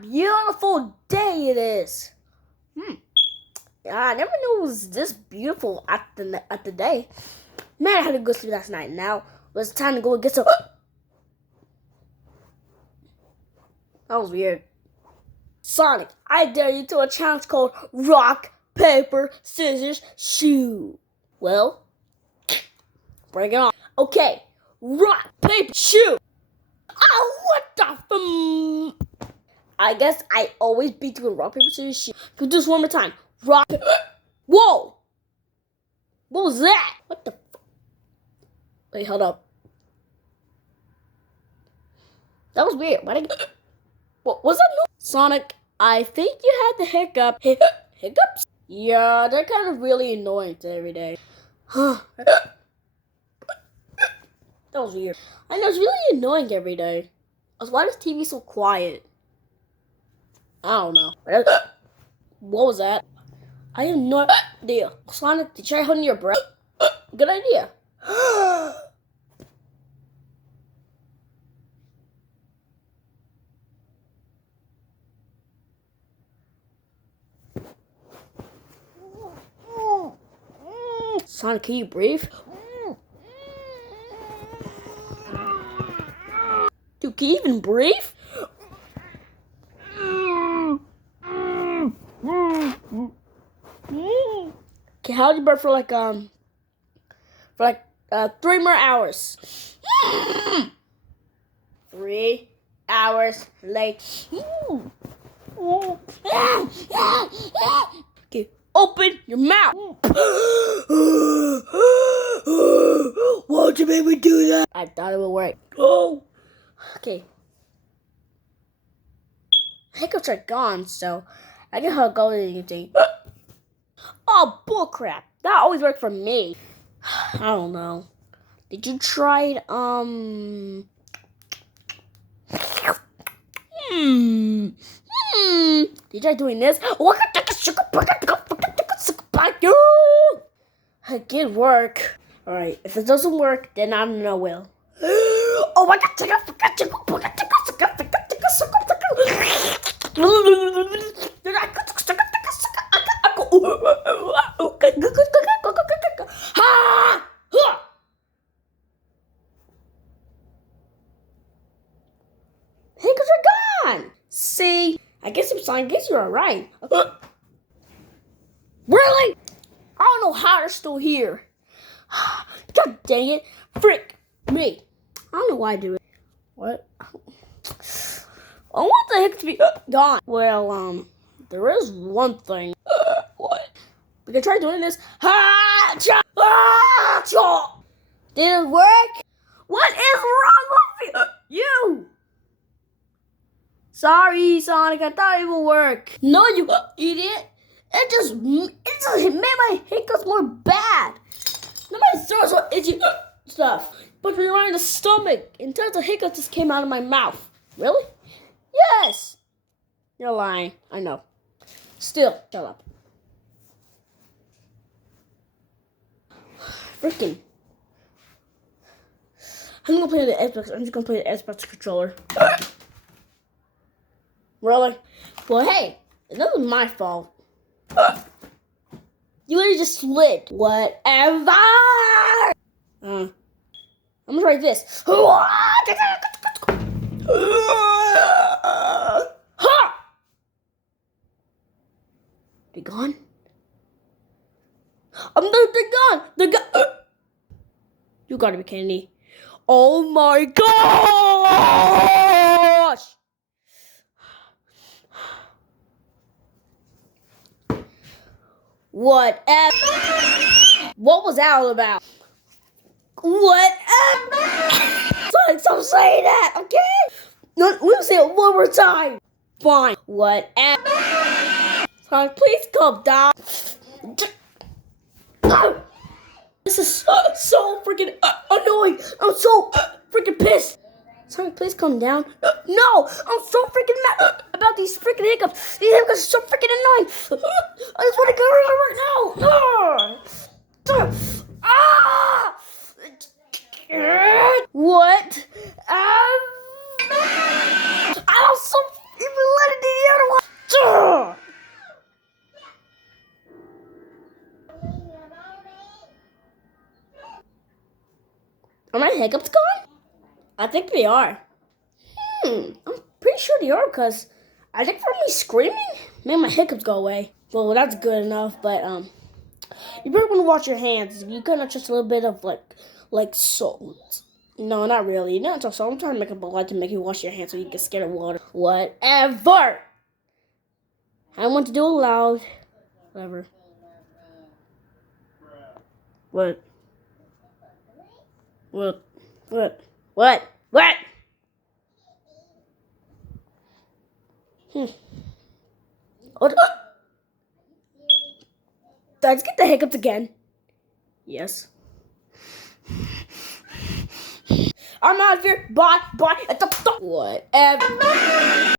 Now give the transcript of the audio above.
beautiful day it is. I never knew it was this beautiful at the day. Man, I had to go sleep last night. Now it's time to go get some. That was weird. Sonic, I dare you to a challenge called Rock, Paper, Scissors, Shoe. Well, bring it on. Okay, rock, paper, shoe. Oh, what the I guess I always beat you with rock, paper, scissors, shoe. Can we do this one more time? Rock, whoa! What was that? What the Wait, hold up. That was weird. What was that? Sonic, I think you had the hiccups? Yeah, they're kind of really annoying every day. That was weird. I know, it's really annoying every day. Why is TV so quiet? I don't know. What was that? I have no idea. Sonic, did you try holding your breath? Good idea. Sonic, can you breathe? Dude, can you even breathe? Okay, hold your breath for like 3 more hours. 3 hours late. Okay, open your mouth. Why'd you make me do that? I thought it would work. Oh. Okay. Hiccups are gone, so I can go with anything. Oh, bullcrap. That always worked for me. I don't know. Did you try it, Did you try doing this? It did work. Alright, if it doesn't work, then I don't know will. Oh my god, hiccups are gone. See, I guess you were right. Really? I don't know how they're still here. God dang it. Frick me. I don't know why I do it. What? I want the hiccups to be gone. Well, there is one thing. What? We can try doing this. Did it work? What is wrong with you? Sorry, Sonic. I thought it would work. No, you idiot. It just made my hiccups more bad. Nobody throws what itchy stuff. But when you're in the stomach, and turns the hiccups just came out of my mouth. Really? Yes. You're lying. I know. Still, shut up. Freaking. I'm gonna play the Xbox. I'm just gonna play the Xbox controller. Really? Well, hey, that was my fault. You literally just slid. Whatever. I'm gonna try this. They gone? They're gone. They're gone. You gotta be kidding me. Oh my gosh! Whatever. What was that all about? Whatever. Stop saying that, okay? No, let me say it one more time. Fine. Whatever. Sonic, please calm down. This is so freaking annoying. I'm so freaking pissed. Sonic, please calm down. No, I'm so freaking mad about these freaking hiccups. These hiccups are so freaking annoying. I just want to go right now. Ah! What? I'm so even letting Are my hiccups gone? I think they are. I'm pretty sure they are because I think from me screaming made my hiccups go away. Well, that's good enough, but you better want to wash your hands. You kind of just a little bit of like salt. No, not really. Not just salt. I'm trying to make up a lie to make you wash your hands so you get scared of water. Whatever. I want to do it loud. Whatever. What? What? What? What? What? What? Let's get the hiccups again. Yes. I'm out of here. Bye. Bye. Whatever.